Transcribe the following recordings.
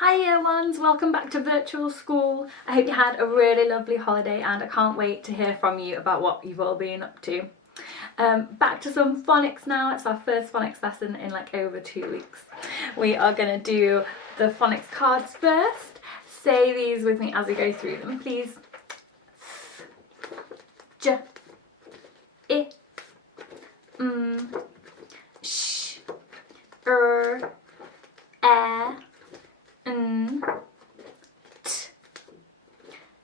Hi year ones, welcome back to virtual school. I hope you had a really lovely holiday and I can't wait to hear from you about what you've all been up to. Back to some phonics now. It's our first phonics lesson in like over 2 weeks. We are going to do the phonics cards first. Say these with me as we go through them, please. J, I, sh, e, n, t,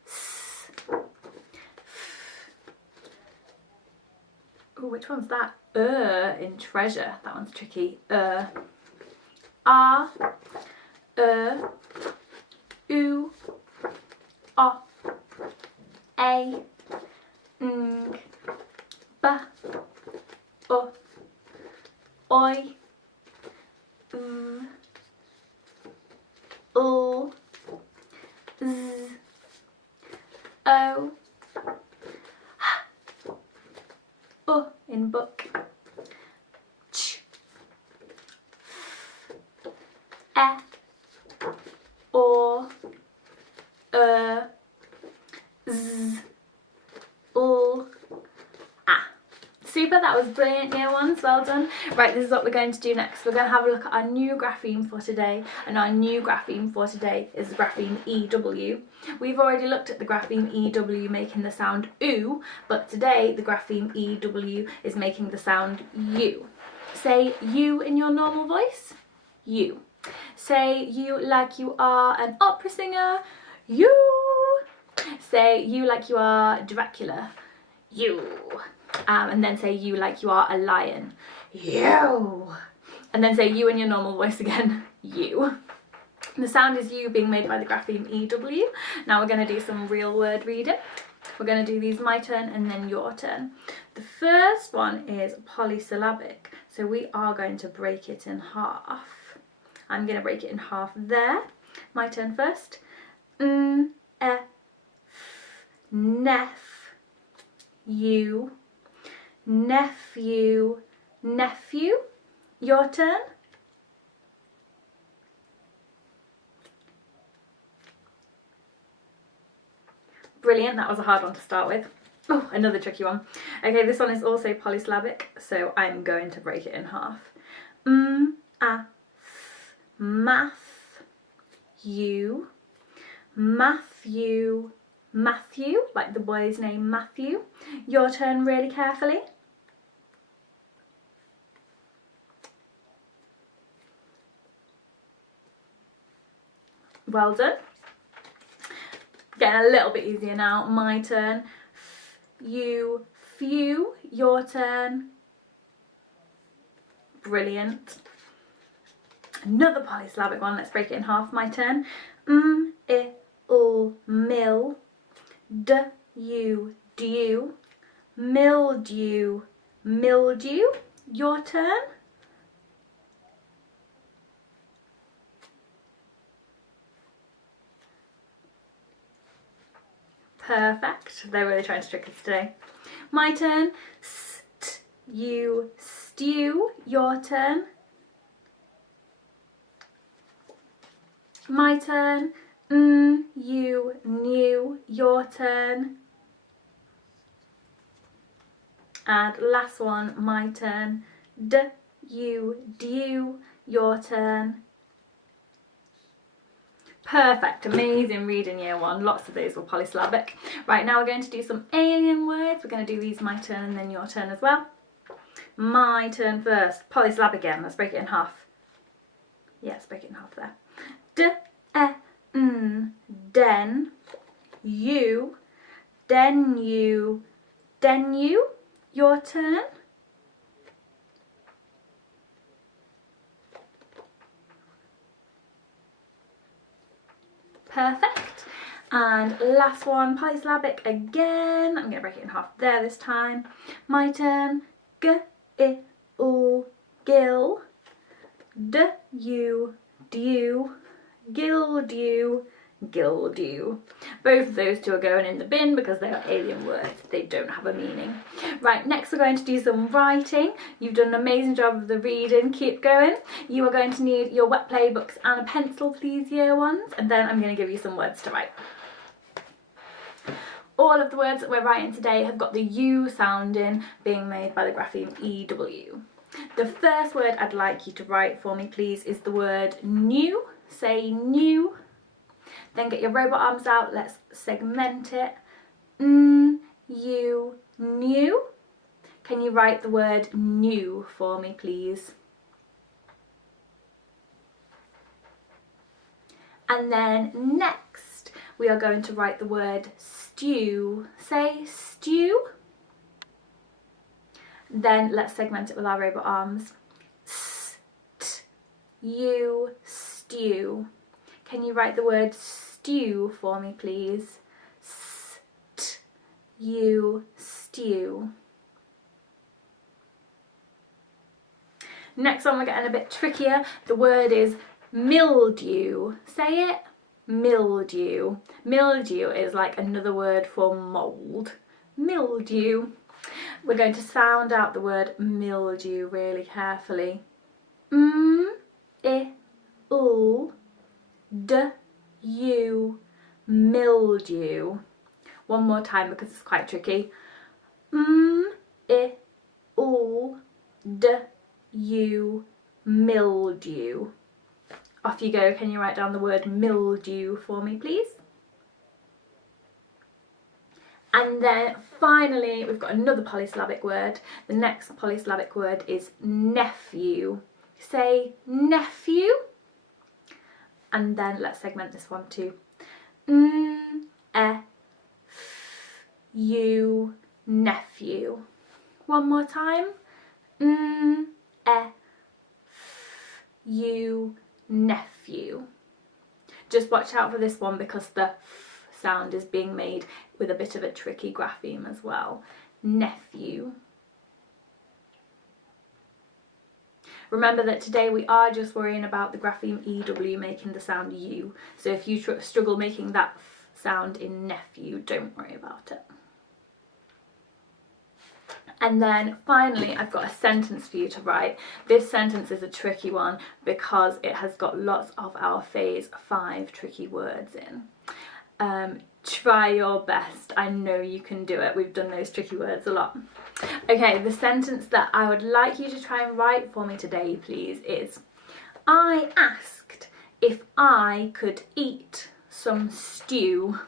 s, f. Ooh, which one's that? In treasure. That one's tricky. A, u, o, a, ng, b, o, oi, v, l, z, o, h, in book, ch, f, e, o, z, l, a. Super, that was brilliant year ones, well done. Right, this is what we're going to do next. We're going to have a look at our new grapheme for today, and our new grapheme for today is the grapheme EW. We've already looked at the grapheme EW making the sound OO, but today the grapheme EW is making the sound U. Say you in your normal voice, you. Say you like you are an opera singer, you. Say you like you are Dracula, you. And then say you like you are a lion, you. And then say you in your normal voice again, you. The sound is U being made by the grapheme EW. Now we're going to do some real word reading. We're going to do these my turn and then your turn. The first one is polysyllabic, so we are going to break it in half. I'm going to break it in half there. My turn first. N, e, f, nef, you, nephew, nephew. Your turn. Brilliant, that was a hard one to start with. Oh, another tricky one. Okay, this one is also polysyllabic, so I'm going to break it in half. A, math, you, Matthew, Matthew, like the boy's name Matthew. Your turn, really carefully. Well done. Getting a little bit easier now. My turn. You, few. Your turn. Brilliant. Another polysyllabic one. Let's break it in half. My turn. I, l, mill. D, u, dew. Mildew, mildew. Your turn. Perfect. They're really trying to trick us today. My turn. St, you, stew. Your turn. My turn. You, new. Your turn. And last one, my turn. D, you, dew. Your turn. Perfect, amazing reading year one. Lots of those were polysyllabic. Right, now we're going to do some alien words. We're going to do these my turn and then your turn as well. My turn first. Polysyllabic again. Let's break it in half. Yeah, let's break it in half there. D, e, n, den, you, den you, den you. Your turn. Perfect. And last one, polysyllabic again. I'm going to break it in half there this time. My turn. G, I, l, gill. D, u, dew. Gildew. gildew. Both of those two are going in the bin because they are alien words. They don't have a meaning. Right, next we're going to do some writing. You've done an amazing job of the reading. Keep going. You are going to need your wet play books and a pencil, please, year ones. And then I'm going to give you some words to write. All of the words that we're writing today have got the U sound in, being made by the grapheme EW. The first word I'd like you to write for me, please, is the word new. Say new. Then get your robot arms out. Let's segment it. You, new. Can you write the word new for me, please? And then next, we are going to write the word stew. Say stew. Then let's segment it with our robot arms. You, stew. Can you write the word stew for me, please? You, stew. Next one, we're getting a bit trickier. The word is mildew. Say it. Mildew. Mildew is like another word for mould. Mildew. We're going to sound out the word mildew really carefully. D-U, mildew. One more time because it's quite tricky. D-U, mildew. Off you go. Can you write down the word mildew for me, please? And then finally, we've got another polysyllabic word. The next polysyllabic word is nephew. Say nephew. And then let's segment this one too. You, nephew. One more time. You, nephew. Just watch out for this one because the sound is being made with a bit of a tricky grapheme as well. Nephew. Remember that today we are just worrying about the grapheme EW making the sound U. So if you struggle making that sound in nephew, don't worry about it. And then finally, I've got a sentence for you to write. This sentence is a tricky one because it has got lots of our phase 5 tricky words in. Try your best. I know you can do it. We've done those tricky words a lot. Okay, the sentence that I would like you to try and write for me today, please, is I asked if I could eat some stew.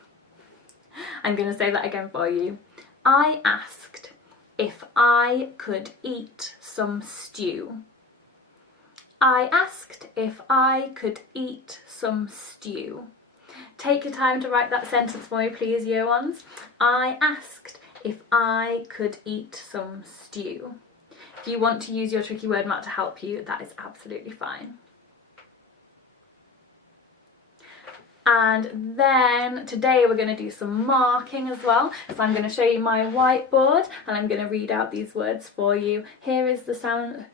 I'm going to say that again for you. I asked if I could eat some stew. I asked if I could eat some stew. Take your time to write that sentence for me, please, year ones. I asked if I could eat some stew. If you want to use your tricky word map to help you, that is absolutely fine. And then today we're going to do some marking as well. So I'm going to show you my whiteboard and I'm going to read out these words for you. Here is the sound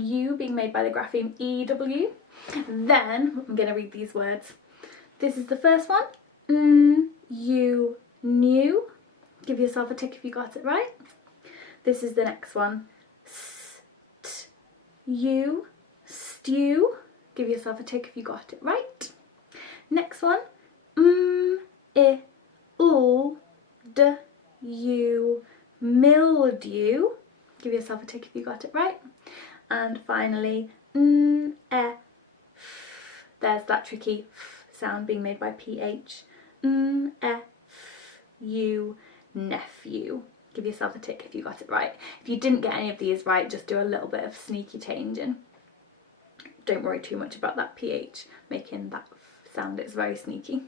U being made by the grapheme EW. Then I'm going to read these words. This is the first one. You, new. Give yourself a tick if you got it right. This is the next one. You, stew. Give yourself a tick if you got it right. Next one. You, mildew. Give yourself a tick if you got it right. And finally, there's that tricky sound being made by PH. You, nephew. Give yourself a tick if you got it right. If you didn't get any of these right, just do a little bit of sneaky changing. Don't worry too much about that PH making that sound, it's very sneaky.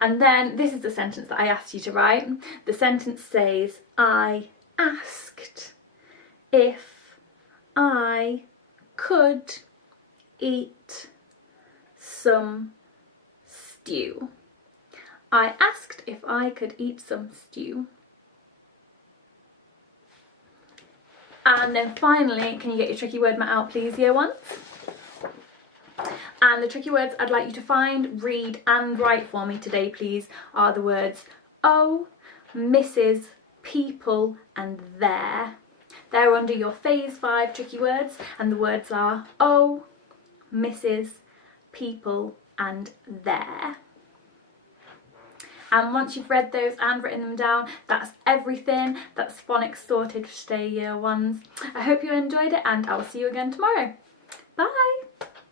And then this is the sentence that I asked you to write. The sentence says, I asked if I could eat some stew. I asked if I could eat some stew. And then finally, can you get your tricky word mat out, please, year ones? And the tricky words I'd like you to find, read and write for me today, please, are the words oh, Mrs, people and there. They're under your phase 5 tricky words, and the words are oh, Mrs, people and there. And once you've read those and written them down, that's everything. That's phonics sorted for today, year ones. I hope you enjoyed it, and I'll see you again tomorrow. Bye!